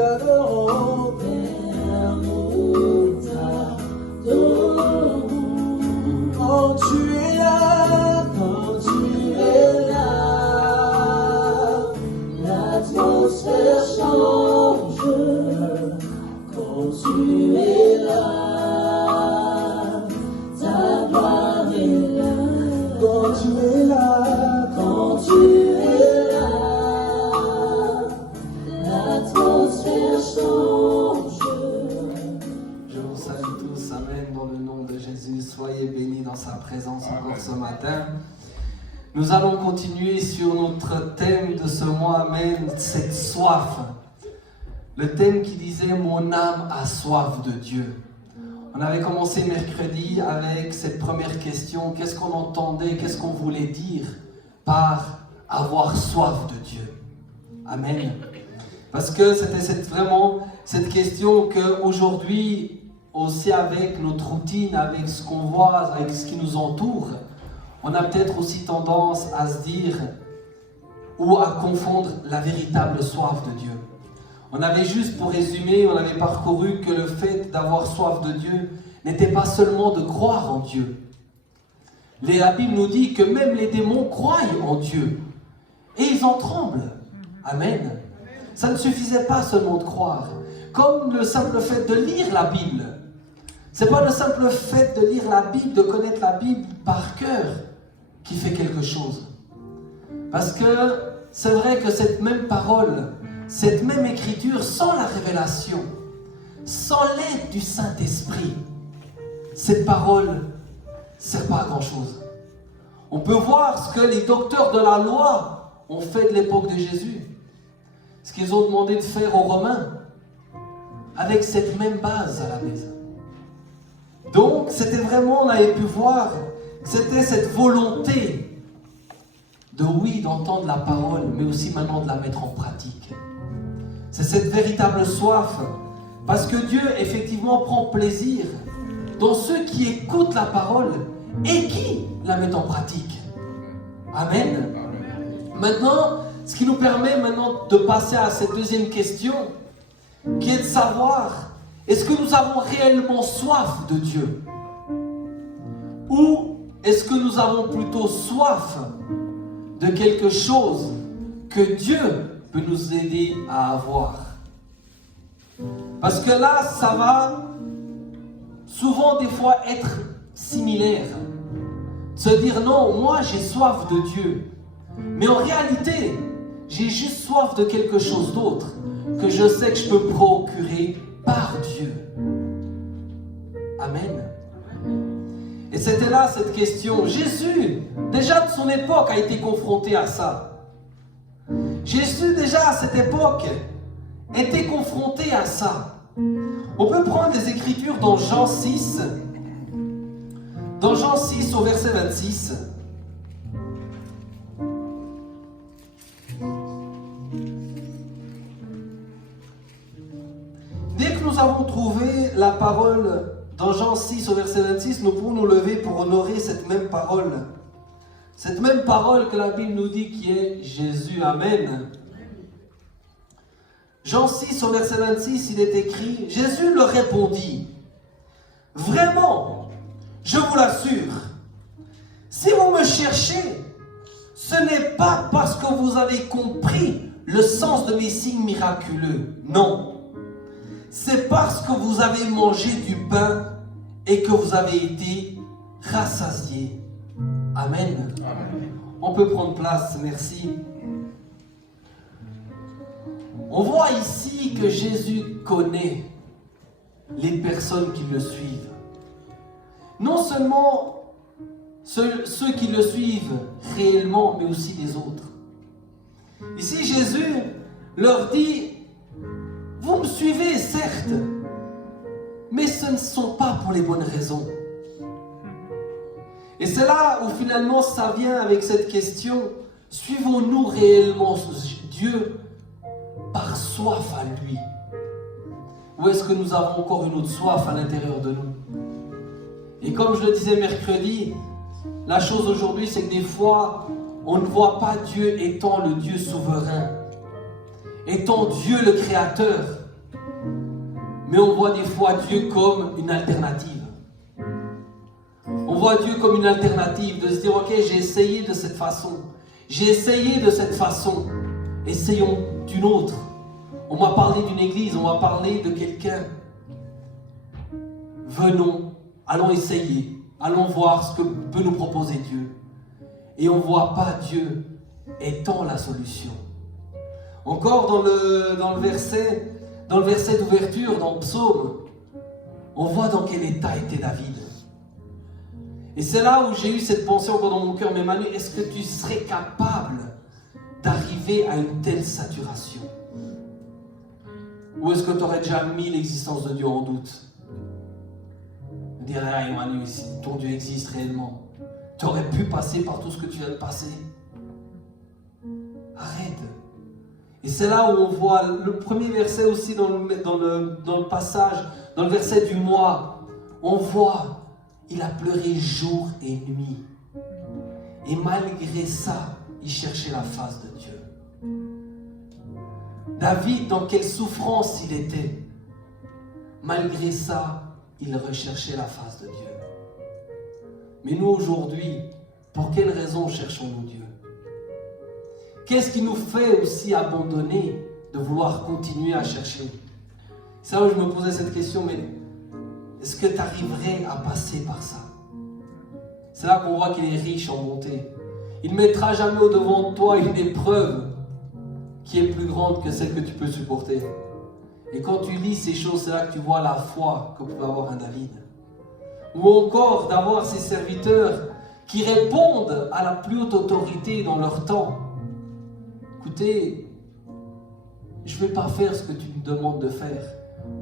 adorons, Père, nous t'adorons. Quand tu es là, l'atmosphère change. Quand tu es là, ta gloire est là. Quand tu es là, l'atmosphère change. Je vous salue tous, amen, dans le nom de Jésus. Soyez bénis dans sa présence encore ce matin. Nous allons continuer sur notre thème de ce mois, amen, cette soif. Le thème qui disait « Mon âme a soif de Dieu ». On avait commencé mercredi avec cette première question. Qu'est-ce qu'on entendait, qu'est-ce qu'on voulait dire par avoir soif de Dieu? Amen. Parce que c'était vraiment cette question qu'aujourd'hui, aussi avec notre routine, avec ce qu'on voit, avec ce qui nous entoure, on a peut-être aussi tendance à se dire ou à confondre la véritable soif de Dieu. On avait juste, pour résumer, on avait parcouru que le fait d'avoir soif de Dieu n'était pas seulement de croire en Dieu. La Bible nous dit que même les démons croient en Dieu et ils en tremblent. Amen. Ça ne suffisait pas seulement de croire. Comme le simple fait de lire la Bible. Ce n'est pas le simple fait de lire la Bible, de connaître la Bible par cœur qui fait quelque chose. Parce que c'est vrai que cette même parole, cette même écriture, sans la révélation, sans l'aide du Saint-Esprit, cette parole ne sert pas à grand-chose. On peut voir ce que les docteurs de la loi ont fait de l'époque de Jésus. Ce qu'ils ont demandé de faire aux Romains, avec cette même base à la maison. Donc, c'était vraiment, on avait pu voir, c'était cette volonté de oui, d'entendre la parole, mais aussi maintenant de la mettre en pratique. C'est cette véritable soif, parce que Dieu, effectivement, prend plaisir dans ceux qui écoutent la parole et qui la mettent en pratique. Amen. Maintenant, ce qui nous permet maintenant de passer à cette deuxième question, qui est de savoir, est-ce que nous avons réellement soif de Dieu? Ou est-ce que nous avons plutôt soif de quelque chose que Dieu peut nous aider à avoir? Parce que là, ça va souvent des fois être similaire. Se dire non, moi j'ai soif de Dieu. Mais en réalité, j'ai juste soif de quelque chose d'autre que je sais que je peux procurer par Dieu. Amen. Et c'était là cette question. Jésus, déjà de son époque, a été confronté à ça. Jésus, déjà à cette époque, était confronté à ça. On peut prendre des écritures dans Jean 6. Dans Jean 6 au verset 26. Dès que nous avons trouvé la parole dans Jean 6 au verset 26, nous pouvons nous lever pour honorer cette même parole. Cette même parole que la Bible nous dit qui est Jésus. Amen. Jean 6 au verset 26, il est écrit, Jésus leur répondit, « Vraiment, je vous l'assure, si vous me cherchez, ce n'est pas parce que vous avez compris le sens de mes signes miraculeux. Non. C'est parce que vous avez mangé du pain et que vous avez été rassasiés. » Amen. Amen. On peut prendre place, merci. On voit ici que Jésus connaît les personnes qui le suivent. Non seulement ceux qui le suivent réellement, mais aussi les autres. Ici, Jésus leur dit, vous me suivez, certes, mais ce ne sont pas pour les bonnes raisons. Et c'est là où finalement ça vient avec cette question, suivons-nous réellement Dieu par soif à lui? Ou est-ce que nous avons encore une autre soif à l'intérieur de nous? Et comme je le disais mercredi, la chose aujourd'hui c'est que des fois on ne voit pas Dieu étant le Dieu souverain, étant Dieu le créateur, mais on voit des fois Dieu comme une alternative. On voit Dieu comme une alternative, de se dire, ok, j'ai essayé de cette façon, essayons d'une autre. On m'a parlé d'une église, on m'a parlé de quelqu'un. Venons, allons essayer, allons voir ce que peut nous proposer Dieu. Et on ne voit pas Dieu étant la solution. Encore dans le verset d'ouverture, dans le psaume, on voit dans quel état était David. Et c'est là où j'ai eu cette pensée encore dans mon cœur, mais Manu, est-ce que tu serais capable d'arriver à une telle saturation? Ou est-ce que tu aurais déjà mis l'existence de Dieu en doute? De dire, hey Manu, si ton Dieu existe réellement, tu aurais pu passer par tout ce que tu viens de passer. Arrête. Et c'est là où on voit le premier verset aussi dans le passage, dans le verset du mois, on voit, il a pleuré jour et nuit. Et malgré ça, il cherchait la face de Dieu. David, dans quelle souffrance il était. Malgré ça, il recherchait la face de Dieu. Mais nous aujourd'hui, pour quelle raison cherchons-nous Dieu? Qu'est-ce qui nous fait aussi abandonner de vouloir continuer à chercher? C'est là où je me posais cette question, mais est-ce que tu arriverais à passer par ça? C'est là qu'on voit qu'il est riche en bonté. Il ne mettra jamais au-devant de toi une épreuve qui est plus grande que celle que tu peux supporter. Et quand tu lis ces choses, c'est là que tu vois la foi que pouvait avoir un David. Ou encore d'avoir ces serviteurs qui répondent à la plus haute autorité dans leur temps. Écoutez, je ne vais pas faire ce que tu me demandes de faire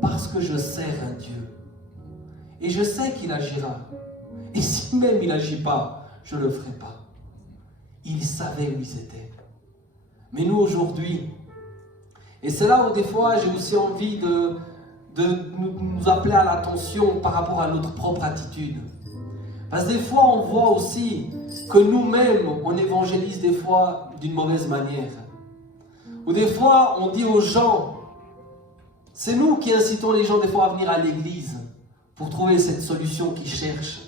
parce que je sers un Dieu. Et je sais qu'il agira. Et si même il n'agit pas, je ne le ferai pas. Ils savaient où ils étaient. Mais nous aujourd'hui, et c'est là où des fois j'ai aussi envie de nous appeler à l'attention par rapport à notre propre attitude. Parce que des fois on voit aussi que nous-mêmes on évangélise des fois d'une mauvaise manière. Ou des fois on dit aux gens, c'est nous qui incitons les gens des fois à venir à l'église pour trouver cette solution qu'ils cherchent.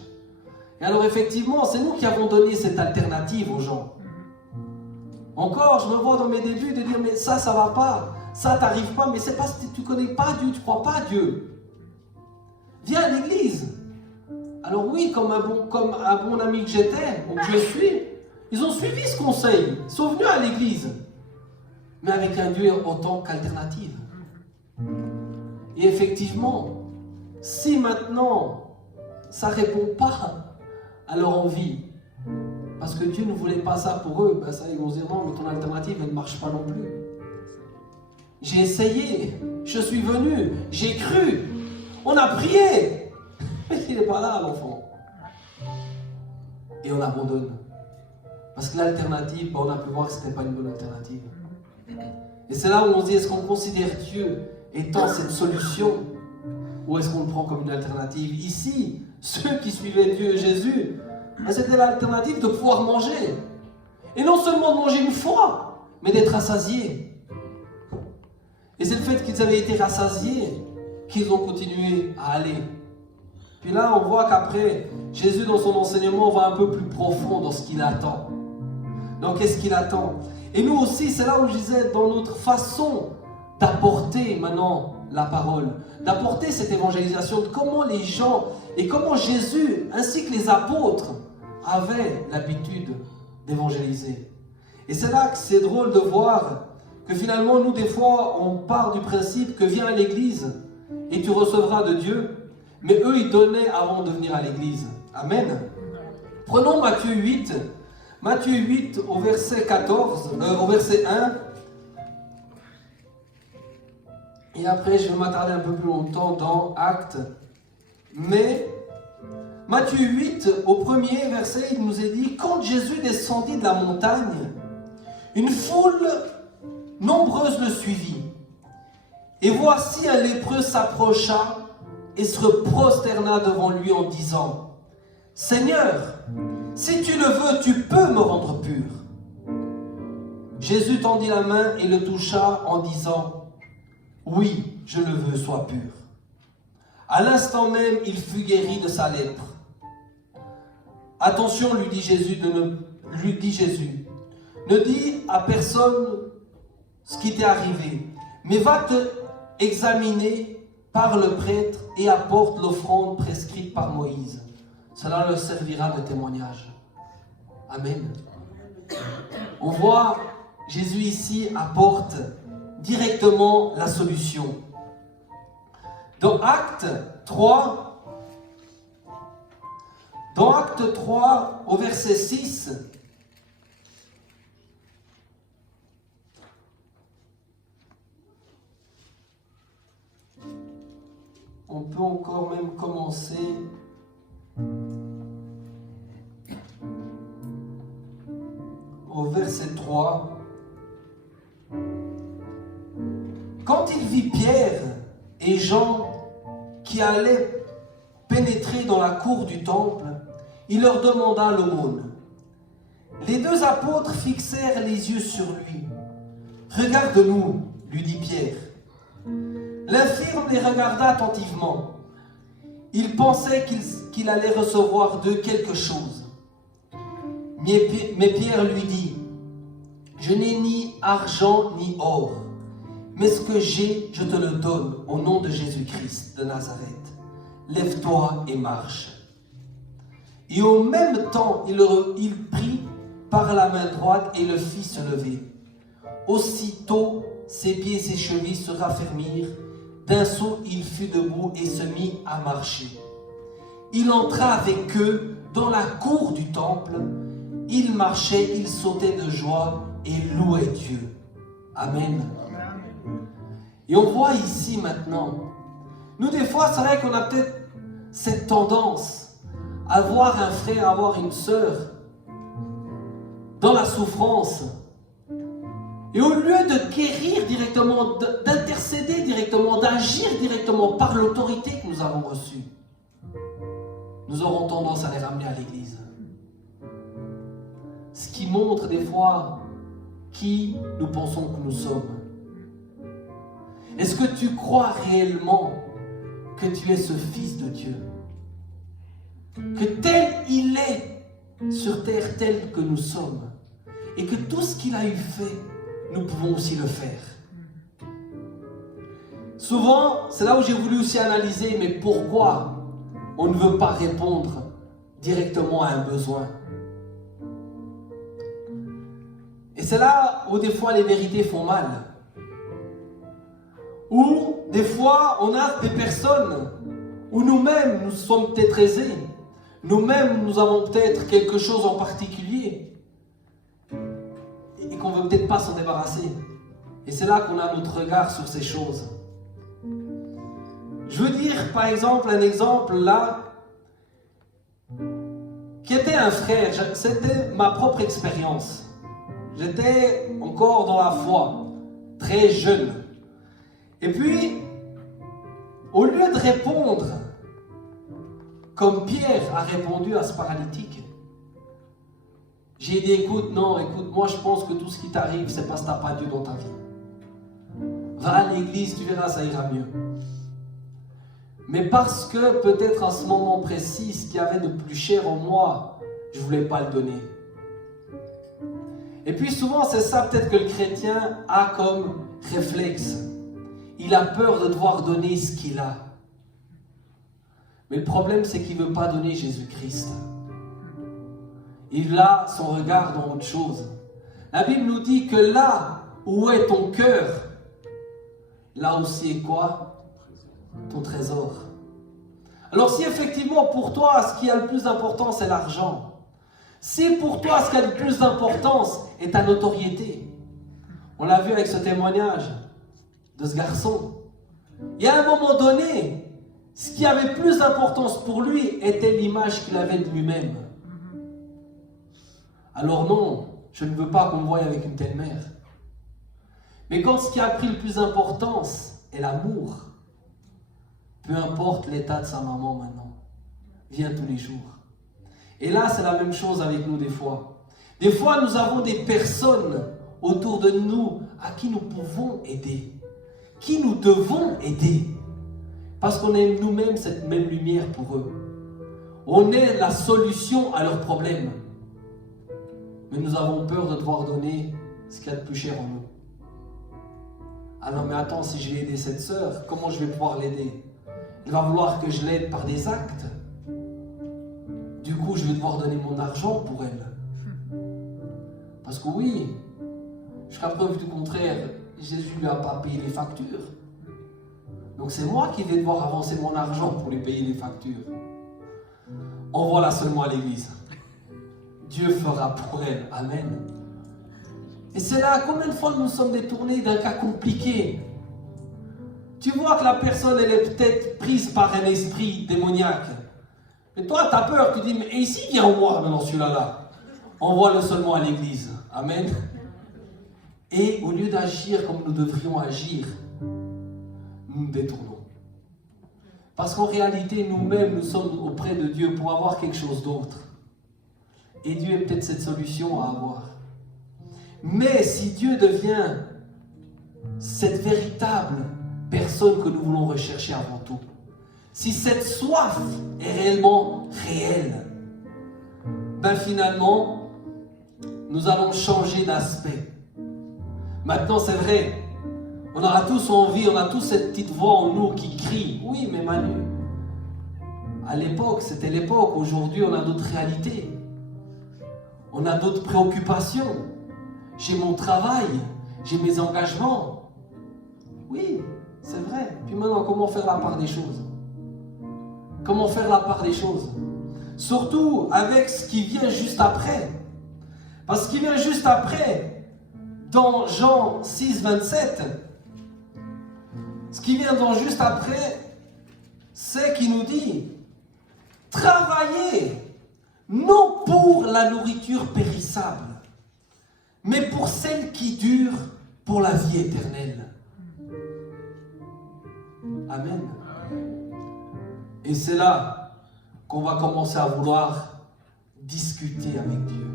Et alors effectivement, c'est nous qui avons donné cette alternative aux gens. Encore, je me vois dans mes débuts de dire, mais ça va pas, ça t'arrive pas, mais c'est parce que tu connais pas Dieu, tu crois pas à Dieu. Viens à l'église. Alors oui, comme un bon ami que j'étais, ou que je suis, ils ont suivi ce conseil, ils sont venus à l'église, mais avec un Dieu en tant qu'alternative. Et effectivement, si maintenant, ça ne répond pas à leur envie, parce que Dieu ne voulait pas ça pour eux, ben ça, ils vont se dire non, mais ton alternative, elle ne marche pas non plus. J'ai essayé, je suis venu, j'ai cru, on a prié, mais il n'est pas là, l'enfant. Et on abandonne. Parce que l'alternative, ben, on a pu voir que ce n'était pas une bonne alternative. Et c'est là où on se dit, est-ce qu'on considère Dieu étant cette solution, ou est-ce qu'on le prend comme une alternative? Ici, ceux qui suivaient Dieu et Jésus, c'était l'alternative de pouvoir manger. Et non seulement de manger une fois, mais d'être rassasiés. Et c'est le fait qu'ils avaient été rassasiés qu'ils ont continué à aller. Puis là, on voit qu'après, Jésus, dans son enseignement, va un peu plus profond dans ce qu'il attend. Donc, qu'est-ce qu'il attend? Et nous aussi, c'est là où je disais, dans notre façon d'apporter maintenant la parole, d'apporter cette évangélisation, de comment les gens et comment Jésus, ainsi que les apôtres, avaient l'habitude d'évangéliser. Et c'est là que c'est drôle de voir que finalement, nous, des fois, on part du principe que viens à l'église et tu recevras de Dieu, mais eux, ils donnaient avant de venir à l'église. Amen. Prenons Matthieu 8. Matthieu 8 au verset 1. Et après, je vais m'attarder un peu plus longtemps dans Actes. Mais Matthieu 8, au premier verset, il nous est dit, quand Jésus descendit de la montagne, une foule nombreuse le suivit. Et voici un lépreux s'approcha et se prosterna devant lui en disant, Seigneur, si tu le veux, tu peux me rendre pur. Jésus tendit la main et le toucha en disant, oui, je le veux, sois pur. À l'instant même, il fut guéri de sa lèpre. Attention, lui dit Jésus, ne dis à personne ce qui t'est arrivé, mais va te examiner par le prêtre et apporte l'offrande prescrite par Moïse. Cela leur servira de témoignage. Amen. On voit Jésus ici apporte directement la solution. Dans Acte 3, au verset 6, on peut encore même commencer au verset 3. Quand il vit Pierre et Jean qui allaient pénétrer dans la cour du temple, il leur demanda l'aumône. Les deux apôtres fixèrent les yeux sur lui. « Regarde-nous, lui dit Pierre. » L'infirme les regarda attentivement. Il pensait qu'il allait recevoir d'eux quelque chose. Mais Pierre lui dit, « Je n'ai ni argent ni or, mais ce que j'ai, je te le donne au nom de Jésus-Christ de Nazareth. Lève-toi et marche. » Et au même temps, il prit par la main droite et le fit se lever. Aussitôt, ses pieds et ses chevilles se raffermirent. D'un saut, il fut debout et se mit à marcher. Il entra avec eux dans la cour du temple. Il marchait, il sautait de joie et louait Dieu. Amen. Et on voit ici maintenant, nous des fois, c'est vrai qu'on a peut-être cette tendance à voir un frère, à voir une sœur dans la souffrance. Et au lieu de guérir directement, d'intercéder directement, d'agir directement par l'autorité que nous avons reçue, nous aurons tendance à les ramener à l'église. Ce qui montre des fois qui nous pensons que nous sommes. Est-ce que tu crois réellement que tu es ce Fils de Dieu? Que tel il est sur terre, tel que nous sommes, et que tout ce qu'il a eu fait, nous pouvons aussi le faire. Souvent, c'est là où j'ai voulu aussi analyser, mais pourquoi on ne veut pas répondre directement à un besoin? Et c'est là où des fois les vérités font mal. Ou des fois on a des personnes où nous-mêmes nous sommes peut-être aisés, nous-mêmes nous avons peut-être quelque chose en particulier et qu'on ne veut peut-être pas s'en débarrasser. Et c'est là qu'on a notre regard sur ces choses. Je veux dire par exemple un exemple là qui était un frère, c'était ma propre expérience. J'étais encore dans la foi, très jeune. Et puis, au lieu de répondre comme Pierre a répondu à ce paralytique, j'ai dit, écoute, moi je pense que tout ce qui t'arrive, c'est parce que tu n'as pas Dieu dans ta vie. Va à l'église, tu verras, ça ira mieux. Mais parce que peut-être à ce moment précis, ce qu'il y avait de plus cher en moi, je ne voulais pas le donner. Et puis souvent, c'est ça peut-être que le chrétien a comme réflexe. Il a peur de devoir donner ce qu'il a. Mais le problème, c'est qu'il ne veut pas donner Jésus-Christ. Il a son regard dans autre chose. La Bible nous dit que là où est ton cœur, là aussi est quoi? Ton trésor. Alors si effectivement pour toi, ce qui a le plus d'importance, c'est l'argent, si pour toi, ce qui a le plus d'importance est ta notoriété, on l'a vu avec ce témoignage de ce garçon. Et à un moment donné, ce qui avait plus d'importance pour lui était l'image qu'il avait de lui-même. Alors non, je ne veux pas qu'on me voie avec une telle mère. Mais quand ce qui a pris le plus d'importance est l'amour, peu importe l'état de sa maman maintenant, vient tous les jours. Et là, c'est la même chose avec nous des fois. Des fois, nous avons des personnes autour de nous à qui nous pouvons aider, qui nous devons aider. Parce qu'on est nous-mêmes cette même lumière pour eux. On est la solution à leurs problèmes. Mais nous avons peur de devoir donner ce qu'il y a de plus cher en nous. Ah non, mais attends, si je vais aider cette sœur, comment je vais pouvoir l'aider? Elle va vouloir que je l'aide par des actes. Du coup, je vais devoir donner mon argent pour elle. Parce que oui, jusqu'à preuve du contraire, Jésus ne lui a pas payé les factures. Donc c'est moi qui vais devoir avancer mon argent pour lui payer les factures. Envoie-la seulement à l'église. Dieu fera pour elle. Amen. Et c'est là, combien de fois nous sommes détournés d'un cas compliqué. Tu vois que la personne, elle est peut-être prise par un esprit démoniaque. Mais toi, tu as peur, tu dis, mais ici, viens voir maintenant celui-là. Là. Envoie-le seulement à l'église. Amen. Et au lieu d'agir comme nous devrions agir, nous nous détournons. Parce qu'en réalité, nous-mêmes, nous sommes auprès de Dieu pour avoir quelque chose d'autre. Et Dieu est peut-être cette solution à avoir. Mais si Dieu devient cette véritable personne que nous voulons rechercher avant tout, si cette soif est réellement réelle, ben finalement, nous allons changer d'aspect. Maintenant, c'est vrai, on aura tous envie, on a tous cette petite voix en nous qui crie. Oui, mais Manu, à l'époque, c'était l'époque. Aujourd'hui, on a d'autres réalités. On a d'autres préoccupations. J'ai mon travail, j'ai mes engagements. Oui, c'est vrai. Puis maintenant, comment faire la part des choses? Comment faire la part des choses? Surtout avec ce qui vient juste après. Parce qu'il vient juste après, dans Jean 6, 27, ce qui vient dans juste après, c'est qu'il nous dit, travaillez, non pour la nourriture périssable, mais pour celle qui dure pour la vie éternelle. Amen. Et c'est là qu'on va commencer à vouloir discuter avec Dieu.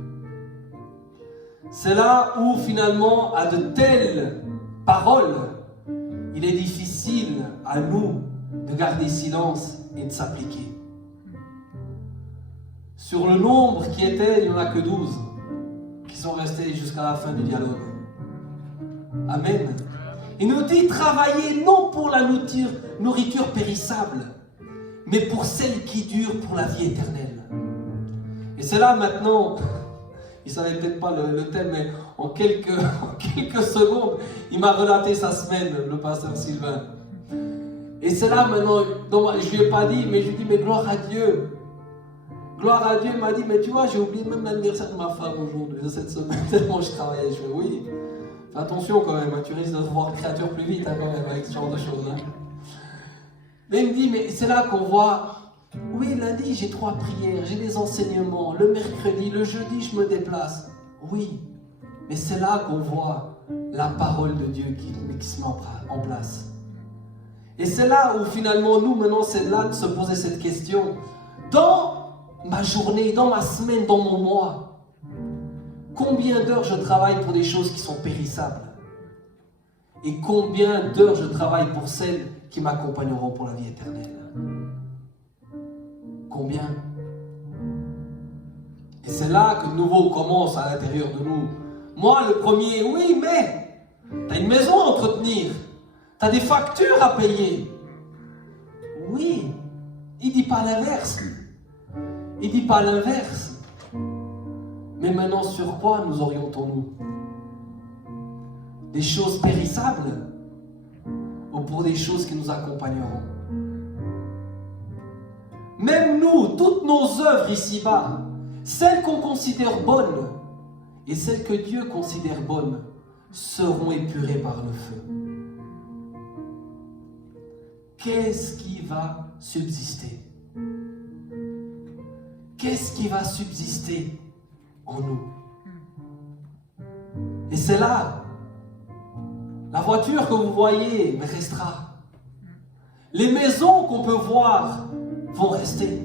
C'est là où finalement, à de telles paroles, il est difficile à nous de garder silence et de s'appliquer. Sur le nombre qui était, il n'y en a que 12 qui sont restés jusqu'à la fin du dialogue. Amen. Il nous dit, travaillez non pour la nourriture périssable, mais pour celle qui dure pour la vie éternelle. Et c'est là maintenant, il ne savait peut-être pas le thème, mais en quelques secondes, il m'a relaté sa semaine, le pasteur Sylvain. Et c'est là maintenant, je ne lui ai pas dit, mais je lui ai dit, mais gloire à Dieu. Gloire à Dieu, il m'a dit, mais tu vois, j'ai oublié même l'anniversaire de ma femme aujourd'hui, de cette semaine, tellement je travaillais. Je fais, oui, fais attention quand même, tu risques de voir créature plus vite quand même avec ce genre de choses. Mais il me dit, mais c'est là qu'on voit, oui, lundi j'ai 3 prières, j'ai des enseignements, le mercredi, le jeudi je me déplace. Oui, mais c'est là qu'on voit la parole de Dieu qui se met en place. Et c'est là où finalement nous, maintenant, c'est là de se poser cette question. Dans ma journée, dans ma semaine, dans mon mois, combien d'heures je travaille pour des choses qui sont périssables? Et combien d'heures je travaille pour celles qui m'accompagneront pour la vie éternelle? Combien? Et c'est là que de nouveau commence à l'intérieur de nous. Moi, le premier, oui, mais tu as une maison à entretenir. Tu as des factures à payer. Oui, il ne dit pas l'inverse. Il ne dit pas l'inverse. Mais maintenant, sur quoi nous orientons-nous? Des choses périssables ou pour des choses qui nous accompagneront? Même nous, toutes nos œuvres ici-bas, celles qu'on considère bonnes et celles que Dieu considère bonnes, seront épurées par le feu. Qu'est-ce qui va subsister? Qu'est-ce qui va subsister en nous? Et c'est là, la voiture que vous voyez restera. Les maisons qu'on peut voir vont rester.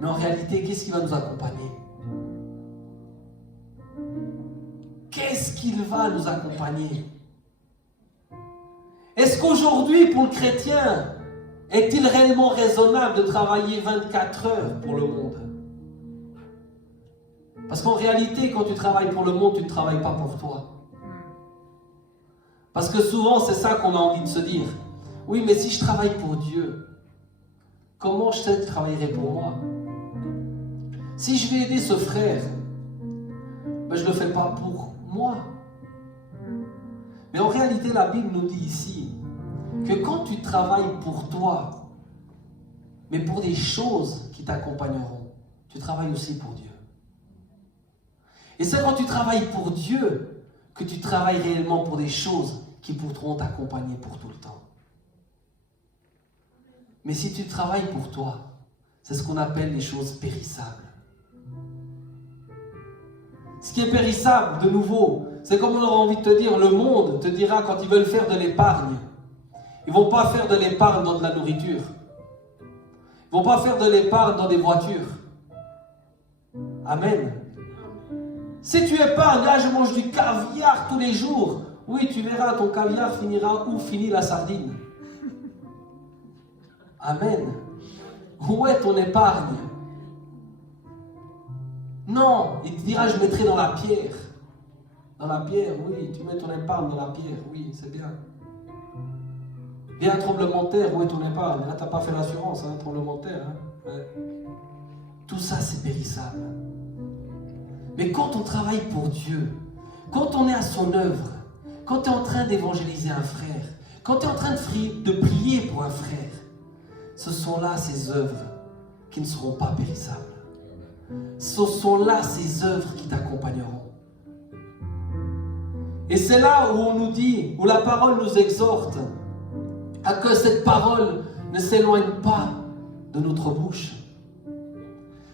Mais en réalité, qu'est-ce qui va nous accompagner? Qu'est-ce qu'il va nous accompagner? Est-ce qu'aujourd'hui, pour le chrétien, Est-il réellement raisonnable de travailler 24 heures pour le monde? Parce qu'en réalité, quand tu travailles pour le monde, tu ne travailles pas pour toi. Parce que souvent, c'est ça qu'on a envie de se dire. Oui, mais si je travaille pour Dieu, comment je sais que je travaillerai pour moi? Si je vais aider ce frère, ben je ne le fais pas pour moi. Mais en réalité, la Bible nous dit ici que quand tu travailles pour toi, mais pour des choses qui t'accompagneront, tu travailles aussi pour Dieu. Et c'est quand tu travailles pour Dieu que tu travailles réellement pour des choses qui pourront t'accompagner pour tout le temps. Mais si tu travailles pour toi, c'est ce qu'on appelle les choses périssables. Ce qui est périssable, de nouveau, c'est comme on aura envie de te dire, le monde te dira quand ils veulent faire de l'épargne, ils ne vont pas faire de l'épargne dans de la nourriture. Ils ne vont pas faire de l'épargne dans des voitures. Amen. Si tu épargnes, là je mange du caviar tous les jours, oui, tu verras, ton caviar finira où finit la sardine. Amen. Où est ton épargne? Non, il te dira, je mettrai dans la pierre. Dans la pierre, oui, tu mets ton épargne dans la pierre, oui, c'est bien. Viens un tremblement de terre, où est ton épargne? Là, tu n'as pas fait l'assurance, hein, tremblement de terre. Hein. Ouais. Tout ça, c'est périssable. Mais quand on travaille pour Dieu, quand on est à son œuvre, quand tu es en train d'évangéliser un frère, quand tu es en train de prier pour un frère, ce sont là ces œuvres qui ne seront pas périssables. Ce sont là ces œuvres qui t'accompagneront. Et c'est là où on nous dit, où la parole nous exhorte à que cette parole ne s'éloigne pas de notre bouche.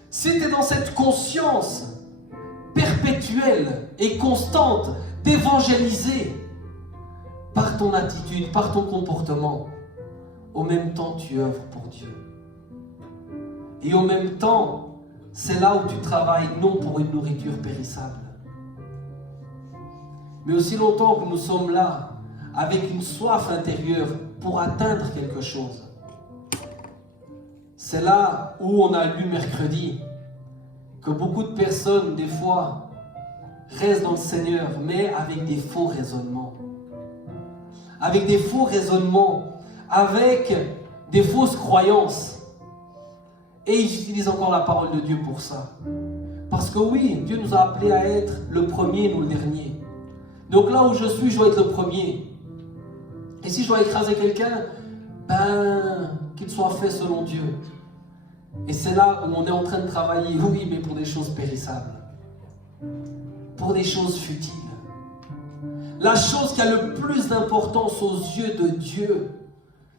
Si tu es dans cette conscience perpétuelle et constante d'évangéliser par ton attitude, par ton comportement, au même temps tu œuvres pour Dieu. Et au même temps, c'est là où tu travailles non pour une nourriture périssable, mais aussi longtemps que nous sommes là avec une soif intérieure pour atteindre quelque chose. C'est là où on a lu mercredi que beaucoup de personnes, des fois, restent dans le Seigneur, mais avec des faux raisonnements. Avec des faux raisonnements, avec des fausses croyances. Et ils utilisent encore la parole de Dieu pour ça. Parce que oui, Dieu nous a appelés à être le premier, nous le dernier. Donc là où je suis, je dois être le premier. Et si je dois écraser quelqu'un, qu'il soit fait selon Dieu. Et c'est là où on est en train de travailler, oui, mais pour des choses périssables. Pour des choses futiles. La chose qui a le plus d'importance aux yeux de Dieu,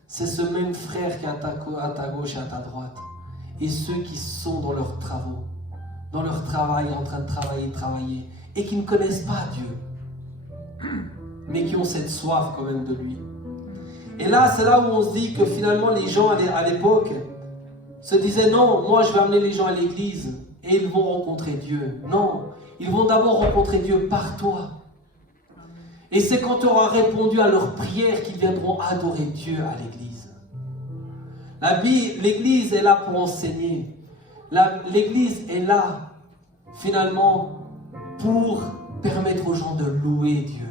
c'est ce même frère qui est à ta gauche et à ta droite. Et ceux qui sont dans leurs travaux, dans leur travail, en train de travailler, et qui ne connaissent pas Dieu, mais qui ont cette soif quand même de lui. Et là, c'est là où on se dit que finalement les gens à l'époque se disaient non, moi je vais amener les gens à l'église et ils vont rencontrer Dieu. Non, ils vont d'abord rencontrer Dieu par toi. Et c'est quand tu auras répondu à leurs prières qu'ils viendront adorer Dieu à l'église. L'église est là pour enseigner. L'église est là finalement pour permettre aux gens de louer Dieu.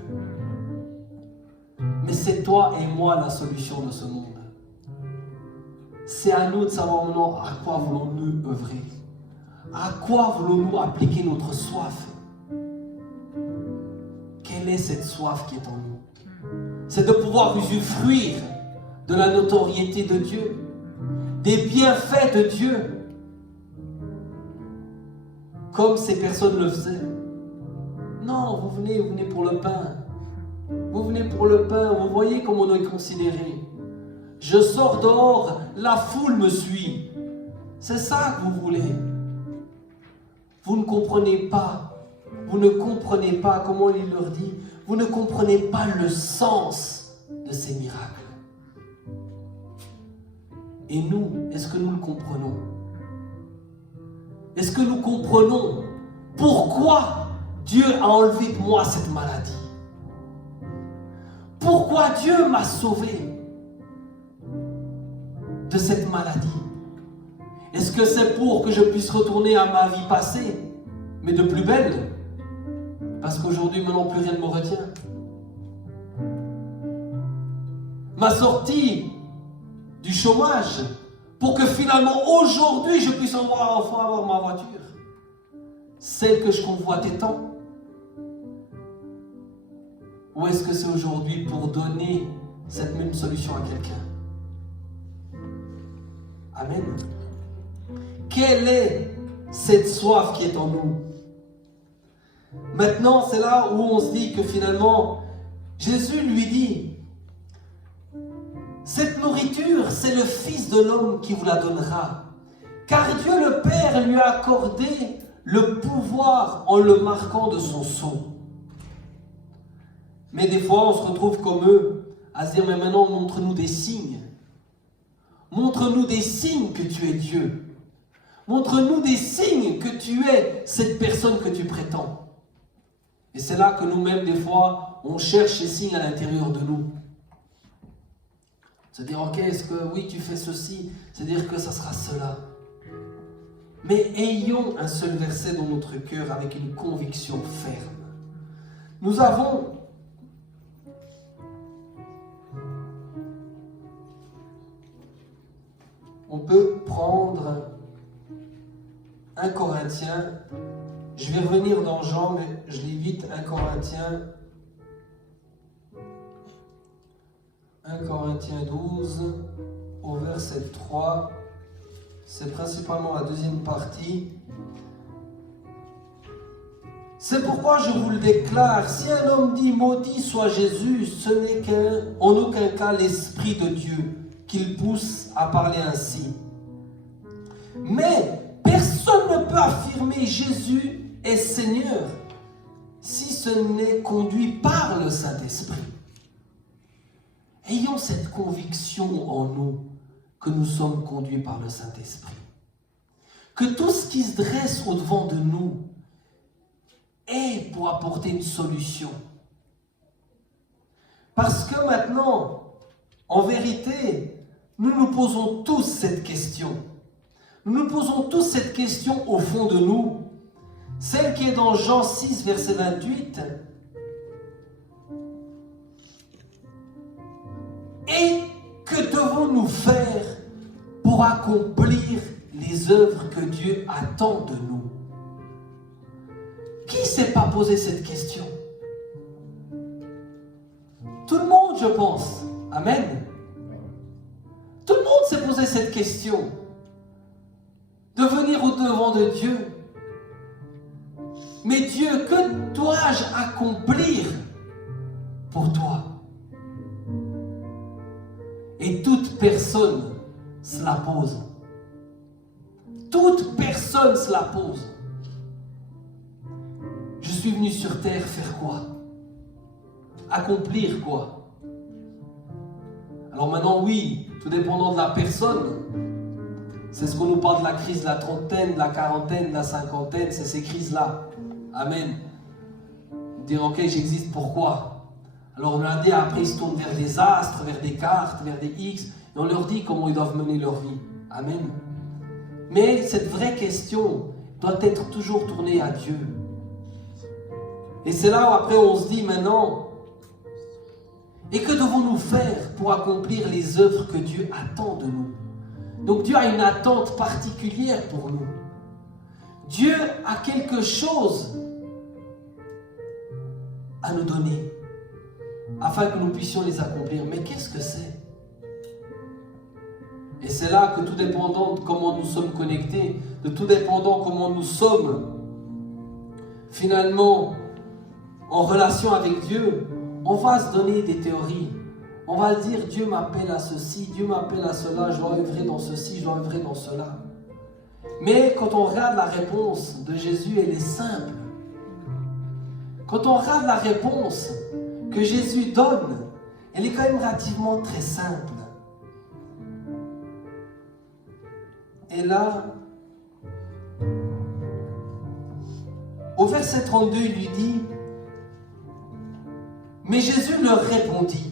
Mais c'est toi et moi la solution de ce monde. C'est à nous de savoir maintenant à quoi voulons-nous œuvrer. À quoi voulons-nous appliquer notre soif. Quelle est cette soif qui est en nous? C'est de pouvoir usufruire de la notoriété de Dieu, des bienfaits de Dieu, comme ces personnes le faisaient. Non, vous venez pour le pain. Vous venez pour le pain, vous voyez comment on est considéré. Je sors dehors, la foule me suit. C'est ça que vous voulez. Vous ne comprenez pas. Vous ne comprenez pas, comment il leur dit, vous ne comprenez pas le sens de ces miracles. Et nous, est-ce que nous le comprenons? Est-ce que nous comprenons pourquoi Dieu a enlevé de moi cette maladie? Pourquoi Dieu m'a sauvé? de cette maladie? Est-ce que c'est pour que je puisse retourner à ma vie passée, mais de plus belle? Parce qu'aujourd'hui, maintenant, plus rien ne me retient. Ma sortie du chômage, pour que finalement, aujourd'hui, je puisse enfin avoir ma voiture. Celle que je convoitais tant. Ou est-ce que c'est aujourd'hui pour donner cette même solution à quelqu'un? Amen. Quelle est cette soif qui est en nous? Maintenant, c'est là où on se dit que finalement, Jésus lui dit, cette nourriture, c'est le Fils de l'homme qui vous la donnera. Car Dieu le Père lui a accordé le pouvoir en le marquant de son sceau. Mais des fois, on se retrouve comme eux, à se dire, mais maintenant, montre-nous des signes. Montre-nous des signes que tu es Dieu. Montre-nous des signes que tu es cette personne que tu prétends. Et c'est là que nous-mêmes, des fois, on cherche ces signes à l'intérieur de nous. Se dire, ok, est-ce que oui, tu fais ceci, c'est-à-dire que ça sera cela. Mais ayons un seul verset dans notre cœur avec une conviction ferme. Nous avons on peut prendre 1 Corinthiens, je vais revenir dans Jean, mais je lis vite 1 Corinthiens 12, au verset 3, c'est principalement la deuxième partie. C'est pourquoi je vous le déclare, si un homme dit maudit soit Jésus, ce n'est en aucun cas l'Esprit de Dieu qu'il pousse à parler ainsi. Mais personne ne peut affirmer Jésus est Seigneur si ce n'est conduit par le Saint-Esprit. Ayons cette conviction en nous que nous sommes conduits par le Saint-Esprit. Que tout ce qui se dresse au-devant de nous est pour apporter une solution. Parce que maintenant, en vérité, nous nous posons tous cette question. Nous nous posons tous cette question au fond de nous. Celle qui est dans Jean 6, verset 28. Et que devons-nous faire pour accomplir les œuvres que Dieu attend de nous? Qui ne s'est pas posé cette question? Tout le monde, je pense. Amen. Tout le monde s'est posé cette question. De venir au-devant de Dieu. Mais Dieu, que dois-je accomplir pour toi? Et toute personne se la pose. Toute personne se la pose. Je suis venu sur terre faire quoi? Accomplir quoi? Alors maintenant, oui, tout dépendant de la personne, c'est ce qu'on nous parle de la crise de la trentaine, de la quarantaine, de la cinquantaine, c'est ces crises-là. Amen. Dire, ok, j'existe, pourquoi? Alors on a dit, après ils se tournent vers des astres, vers des cartes, vers des X, et on leur dit comment ils doivent mener leur vie. Amen. Mais cette vraie question doit être toujours tournée à Dieu. Et c'est là où après on se dit maintenant, et que devons-nous faire pour accomplir les œuvres que Dieu attend de nous? Donc Dieu a une attente particulière pour nous. Dieu a quelque chose à nous donner afin que nous puissions les accomplir. Mais qu'est-ce que c'est? Et c'est là que tout dépendant de comment nous sommes connectés, de tout dépendant comment nous sommes finalement en relation avec Dieu, on va se donner des théories. On va dire, Dieu m'appelle à ceci, Dieu m'appelle à cela, je dois œuvrer dans ceci, je dois œuvrer dans cela. Mais quand on regarde la réponse de Jésus, elle est simple. Quand on regarde la réponse que Jésus donne, elle est quand même relativement très simple. Et là, au verset 32, il lui dit, mais Jésus leur répondit,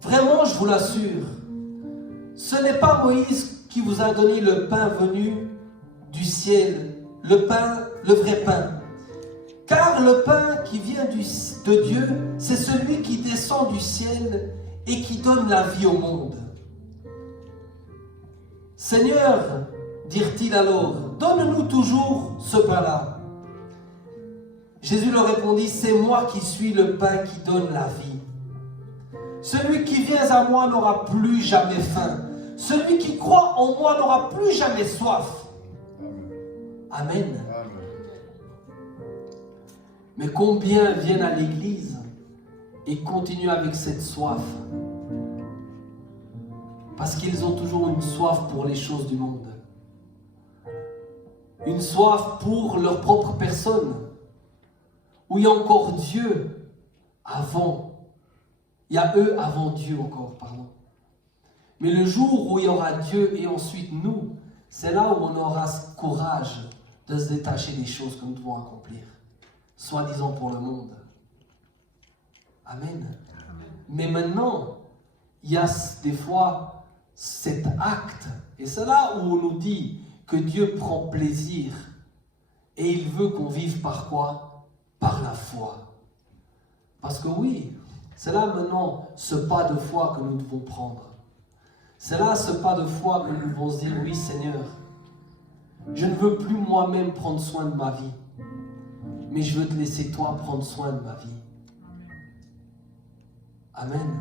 vraiment, je vous l'assure, ce n'est pas Moïse qui vous a donné le pain venu du ciel, le vrai pain. Car le pain qui vient de Dieu, c'est celui qui descend du ciel et qui donne la vie au monde. Seigneur, dirent-ils alors, donne-nous toujours ce pain-là. Jésus leur répondit, c'est moi qui suis le pain qui donne la vie. Celui qui vient à moi n'aura plus jamais faim. Celui qui croit en moi n'aura plus jamais soif. Amen. Mais combien viennent à l'église et continuent avec cette soif? Parce qu'ils ont toujours une soif pour les choses du monde. Une soif pour leur propre personne. Où il y a encore Dieu avant. Il y a eux avant Dieu encore, pardon. Mais le jour où il y aura Dieu et ensuite nous, c'est là où on aura ce courage de se détacher des choses que nous devons accomplir. Soi-disant pour le monde. Amen. Mais maintenant, il y a des fois cet acte. Et c'est là où on nous dit que Dieu prend plaisir. Et il veut qu'on vive par quoi? Par la foi. Parce que oui, c'est là maintenant ce pas de foi que nous devons prendre. C'est là ce pas de foi que nous devons se dire, oui Seigneur, je ne veux plus moi-même prendre soin de ma vie. Mais je veux te laisser toi prendre soin de ma vie. Amen.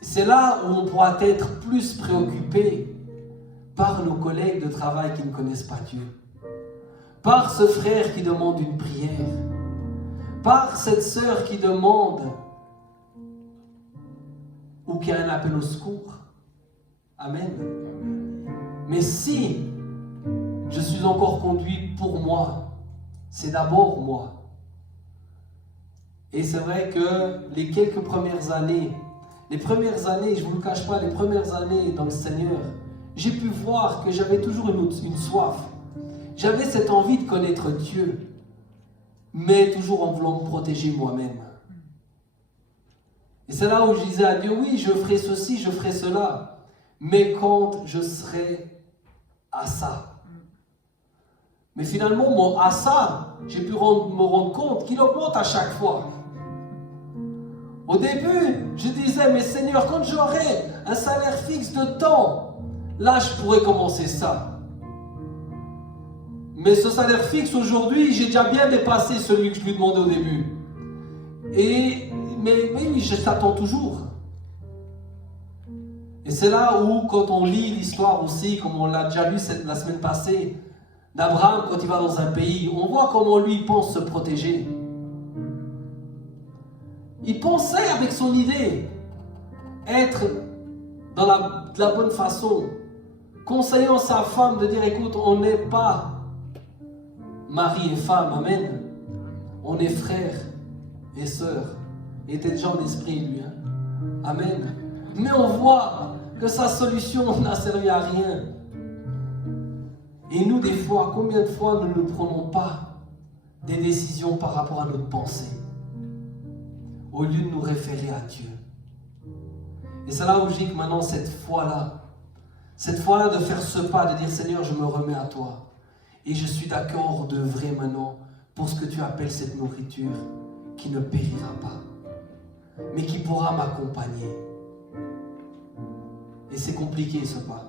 C'est là où on pourra être plus préoccupé par nos collègues de travail qui ne connaissent pas Dieu. Par ce frère qui demande une prière. Par cette sœur qui demande ou qui a un appel au secours. Amen. Mais si je suis encore conduit pour moi, c'est d'abord moi. Et c'est vrai que les quelques premières années, je ne vous le cache pas, les premières années dans le Seigneur, j'ai pu voir que j'avais toujours une soif. J'avais cette envie de connaître Dieu, mais toujours en voulant me protéger moi-même. Et c'est là où je disais à Dieu, oui, je ferai ceci, je ferai cela, mais quand je serai à ça. Mais finalement, mon à ça, j'ai pu me rendre compte qu'il augmente à chaque fois. Au début, je disais, mais Seigneur, quand j'aurai un salaire fixe de temps, là, je pourrais commencer ça. Mais ce salaire fixe, aujourd'hui, j'ai déjà bien dépassé celui que je lui demandais au début. Mais oui, je t'attends toujours. Et c'est là où, quand on lit l'histoire aussi, comme on l'a déjà lu la semaine passée, d'Abraham, quand il va dans un pays, on voit comment lui pense se protéger. Il pensait avec son idée être de la bonne façon, conseillant sa femme de dire, écoute, on n'est pas mari et femme, amen. On est frères et sœurs. Il était déjà en esprit, lui. Hein? Amen. Mais on voit que sa solution n'a servi à rien. Et nous, des fois, combien de fois nous ne prenons pas des décisions par rapport à notre pensée, au lieu de nous référer à Dieu. Et c'est là où je dis que maintenant, cette foi-là de faire ce pas, de dire, Seigneur, je me remets à toi. Et je suis d'accord d'œuvrer maintenant pour ce que tu appelles cette nourriture qui ne périra pas, mais qui pourra m'accompagner. Et c'est compliqué ce pas.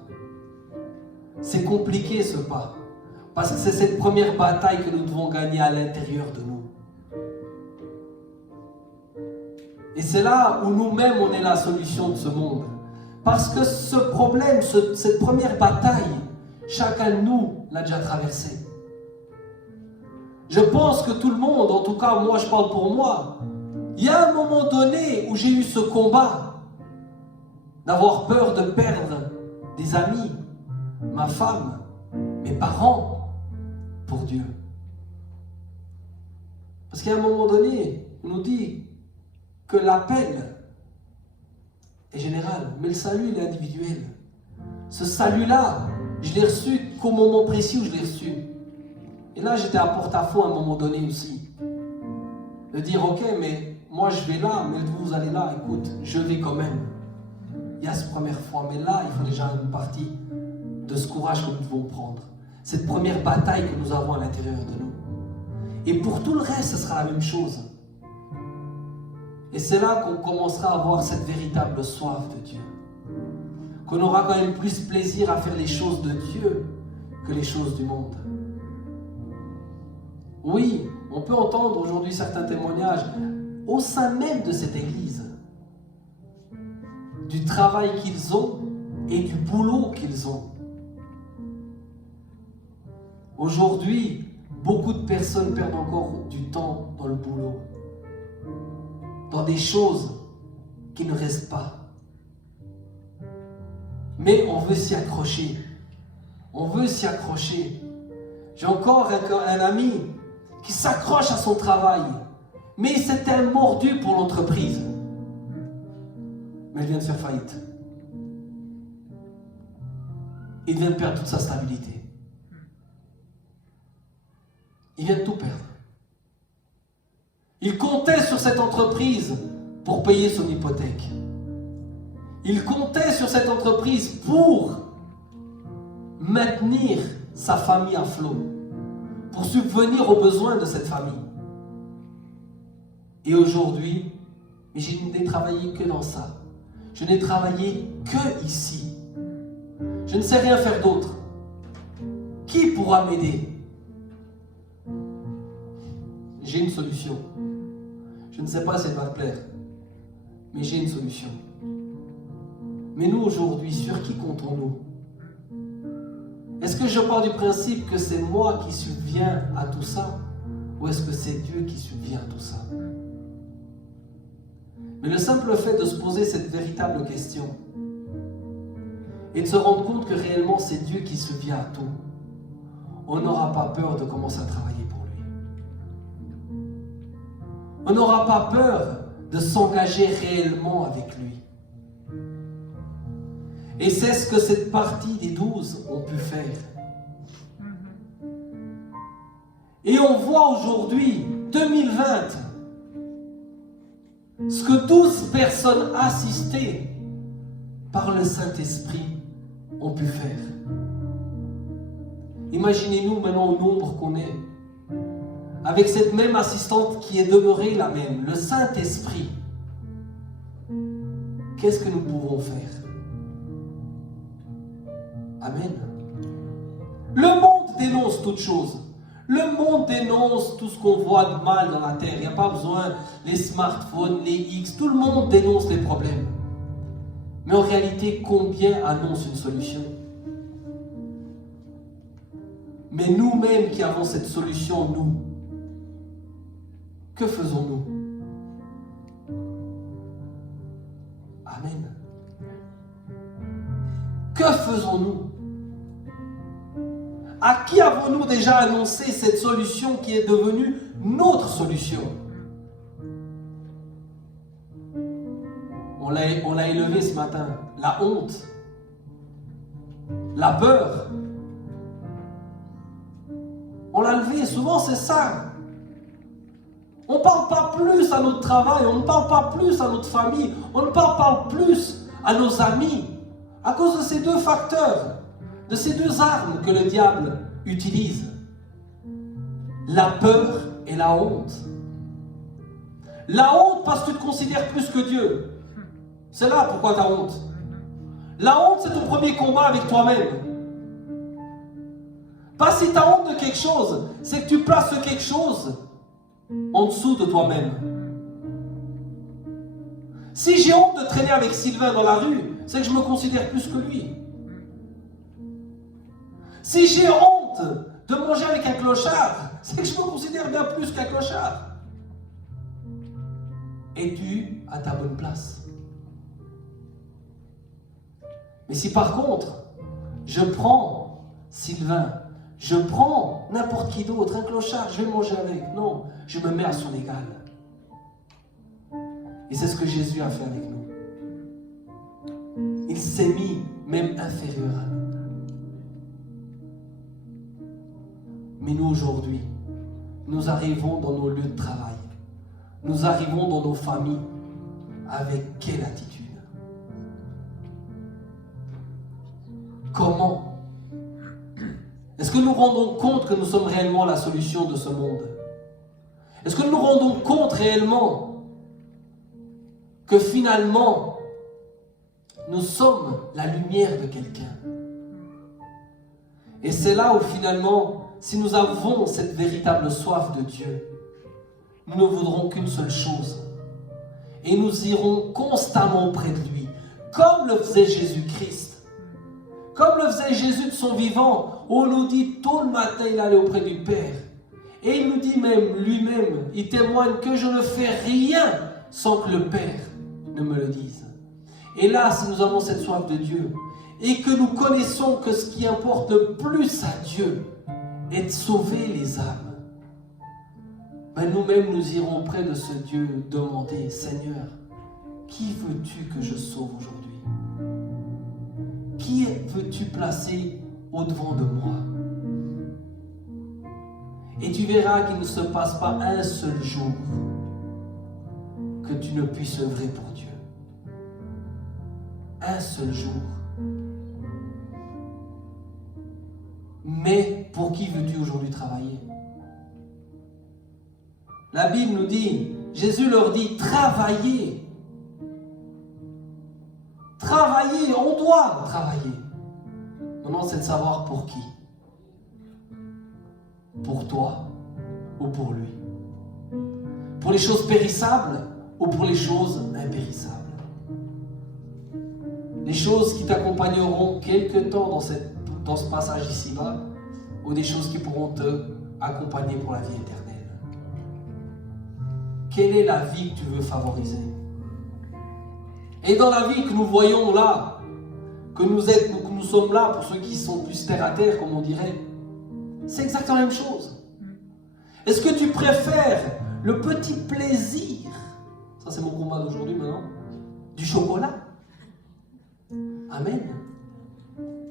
C'est compliqué ce pas. Parce que c'est cette première bataille que nous devons gagner à l'intérieur de nous. Et c'est là où nous-mêmes on est la solution de ce monde. Parce que ce problème, cette première bataille, chacun de nous l'a déjà traversé. Je pense que tout le monde, en tout cas moi je parle pour moi, il y a un moment donné où j'ai eu ce combat d'avoir peur de perdre des amis, ma femme, mes parents, pour Dieu. Parce qu'à un moment donné, on nous dit que l'appel est général, mais le salut il est individuel. Ce salut-là, je l'ai reçu qu'au moment précis où je l'ai reçu. Et là, j'étais à porte-à-faux à un moment donné aussi. De dire, ok, mais moi je vais là, mais vous allez là, écoute, je vais quand même. il y a cette première fois, mais là, il faut déjà une partie de ce courage que nous devons prendre. Cette première bataille que nous avons à l'intérieur de nous. Et pour tout le reste, ce sera la même chose. Et c'est là qu'on commencera à avoir cette véritable soif de Dieu. Qu'on aura quand même plus plaisir à faire les choses de Dieu que les choses du monde. Oui, on peut entendre aujourd'hui certains témoignages au sein même de cette église, du travail qu'ils ont et du boulot qu'ils ont. Aujourd'hui, beaucoup de personnes perdent encore du temps dans le boulot, dans des choses qui ne restent pas. Mais on veut s'y accrocher. On veut s'y accrocher. J'ai encore un ami qui s'accroche à son travail, mais il s'est tellement mordu pour l'entreprise. Mais il vient de faire faillite. Il vient de perdre toute sa stabilité. Il vient de tout perdre. Il comptait sur cette entreprise pour payer son hypothèque. Il comptait sur cette entreprise pour maintenir sa famille à flot, pour subvenir aux besoins de cette famille. Et aujourd'hui, je n'ai travaillé que dans ça. Je n'ai travaillé que ici. Je ne sais rien faire d'autre. Qui pourra m'aider? J'ai une solution. Je ne sais pas si elle va te plaire, mais j'ai une solution. Mais nous, aujourd'hui, sur qui comptons-nous? Est-ce que je pars du principe que c'est moi qui subviens à tout ça, ou est-ce que c'est Dieu qui subvient à tout ça? Mais le simple fait de se poser cette véritable question et de se rendre compte que réellement c'est Dieu qui subvient à tout, on n'aura pas peur de commencer à travailler pour lui. On n'aura pas peur de s'engager réellement avec lui. Et c'est ce que cette partie des 12 ont pu faire. Et on voit aujourd'hui, 2020, ce que 12 personnes assistées par le Saint-Esprit ont pu faire. Imaginez-nous maintenant au nombre qu'on est, avec cette même assistante qui est demeurée la même, le Saint-Esprit. Qu'est-ce que nous pouvons faire? Amen. Le monde dénonce toutes choses. Le monde dénonce tout ce qu'on voit de mal dans la terre. Il n'y a pas besoin, les smartphones, les X, tout le monde dénonce les problèmes. Mais en réalité, combien annoncent une solution? Mais nous-mêmes qui avons cette solution, nous, que faisons-nous? Amen. Que faisons-nous? À qui avons-nous déjà annoncé cette solution qui est devenue notre solution? On l'a élevé ce matin. La honte, la peur. On l'a levé. Souvent c'est ça. On ne parle pas plus à notre travail, on ne parle pas plus à notre famille, on ne parle pas plus à nos amis. À cause de ces deux facteurs, de ces deux armes que le diable utilise. La peur et la honte. La honte parce que tu te considères plus que Dieu. C'est là pourquoi tu as honte. La honte, c'est ton premier combat avec toi-même. Pas si tu as honte de quelque chose, c'est que tu places quelque chose en dessous de toi-même. Si j'ai honte de traîner avec Sylvain dans la rue, c'est que je me considère plus que lui. Si j'ai honte de manger avec un clochard, c'est que je me considère bien plus qu'un clochard. Es-tu à ta bonne place? Mais si par contre, je prends Sylvain, je prends n'importe qui d'autre, un clochard, je vais manger avec. Non, je me mets à son égal. Et c'est ce que Jésus a fait avec nous. Il s'est mis même inférieur à nous. Mais nous aujourd'hui, nous arrivons dans nos lieux de travail. Nous arrivons dans nos familles. Avec quelle attitude? que nous rendons compte que nous sommes réellement la solution de ce monde? Est-ce que nous nous rendons compte réellement que finalement, nous sommes la lumière de quelqu'un? Et c'est là où finalement, si nous avons cette véritable soif de Dieu, nous ne voudrons qu'une seule chose. Et nous irons constamment auprès de lui, comme le faisait Jésus-Christ. Comme le faisait Jésus de son vivant, où on nous dit tout le matin il allait auprès du Père. Et il nous dit même, lui-même, il témoigne que je ne fais rien sans que le Père ne me le dise. Et là, si nous avons cette soif de Dieu, et que nous connaissons que ce qui importe le plus à Dieu est de sauver les âmes, ben nous-mêmes nous irons auprès de ce Dieu demander, Seigneur, qui veux-tu que je sauve aujourd'hui? Qui veux-tu placer au-devant de moi? Et tu verras qu'il ne se passe pas un seul jour que tu ne puisses œuvrer pour Dieu. Un seul jour. Mais pour qui veux-tu aujourd'hui travailler? La Bible nous dit, Jésus leur dit, travaillez. Travailler, on doit travailler. Maintenant, c'est de savoir pour qui. Pour toi ou pour lui. Pour les choses périssables ou pour les choses impérissables. Les choses qui t'accompagneront quelque temps dans ce passage ici-bas, ou des choses qui pourront te accompagner pour la vie éternelle. Quelle est la vie que tu veux favoriser? Et dans la vie que nous voyons là, que nous sommes là, pour ceux qui sont plus terre à terre, comme on dirait, c'est exactement la même chose. Est-ce que tu préfères le petit plaisir, ça c'est mon combat d'aujourd'hui maintenant, du chocolat? Amen.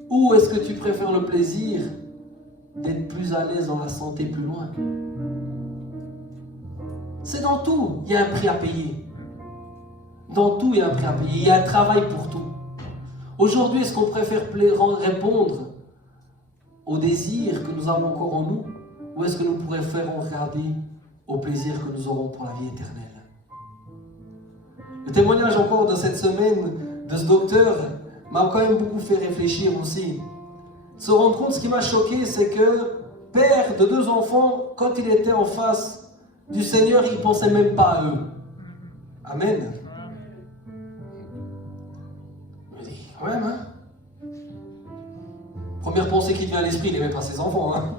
Ou est-ce que tu préfères le plaisir d'être plus à l'aise dans la santé plus loin? C'est dans tout, il y a un prix à payer. Dans tout, il y a un prix à payer. Il y a un travail pour tout. Aujourd'hui, est-ce qu'on préfère répondre aux désirs que nous avons encore en nous, ou est-ce que nous préférons regarder au plaisir que nous aurons pour la vie éternelle? Le témoignage encore de cette semaine de ce docteur m'a quand même beaucoup fait réfléchir aussi. Se rendre compte, ce qui m'a choqué, c'est que père de 2 enfants, quand il était en face du Seigneur, il ne pensait même pas à eux. Amen. Je me dis, quand même, hein? Première pensée qui vient à l'esprit, il n'aimait pas ses enfants, hein?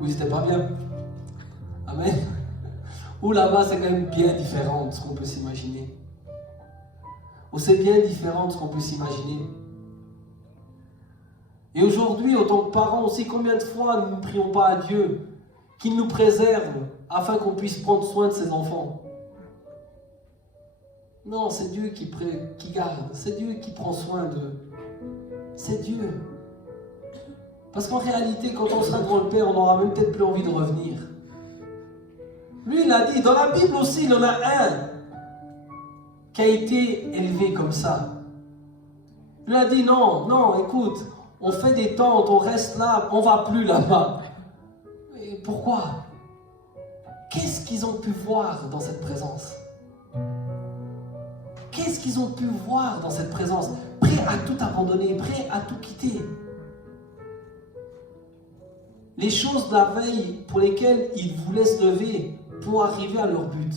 Ou ils n'étaient pas bien. Amen. Ou là-bas, c'est quand même bien différent de ce qu'on peut s'imaginer. Ou c'est bien différent de ce qu'on peut s'imaginer. Et aujourd'hui, en tant que parents aussi, combien de fois nous ne prions pas à Dieu qu'il nous préserve afin qu'on puisse prendre soin de ses enfants? Non, c'est Dieu qui garde, c'est Dieu qui prend soin d'eux. C'est Dieu. Parce qu'en réalité, quand on sera devant le Père, on n'aura même peut-être plus envie de revenir. Lui, il a dit, dans la Bible aussi, il y en a un qui a été élevé comme ça. Il a dit, non, écoute, on fait des tentes, on reste là, on ne va plus là-bas. Et pourquoi? Qu'est-ce qu'ils ont pu voir dans cette présence? Qu'est-ce qu'ils ont pu voir dans cette présence? Prêts à tout abandonner, prêts à tout quitter. Les choses de la veille pour lesquelles ils voulaient se lever pour arriver à leur but.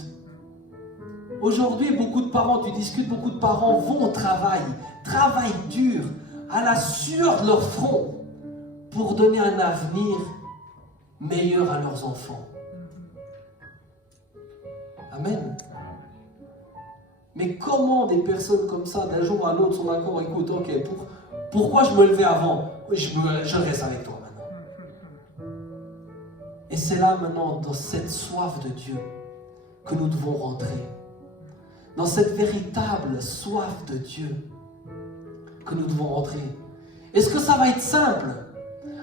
Aujourd'hui, beaucoup de parents, tu discutes, beaucoup de parents vont au travail, travaillent dur, à la sueur de leur front, pour donner un avenir meilleur à leurs enfants. Amen. Mais comment des personnes comme ça, d'un jour à l'autre, sont d'accord, écoute, ok, pourquoi je me levais avant? Je reste avec toi maintenant. Et c'est là maintenant, dans cette soif de Dieu, que nous devons rentrer. Dans cette véritable soif de Dieu, que nous devons rentrer. Est-ce que ça va être simple?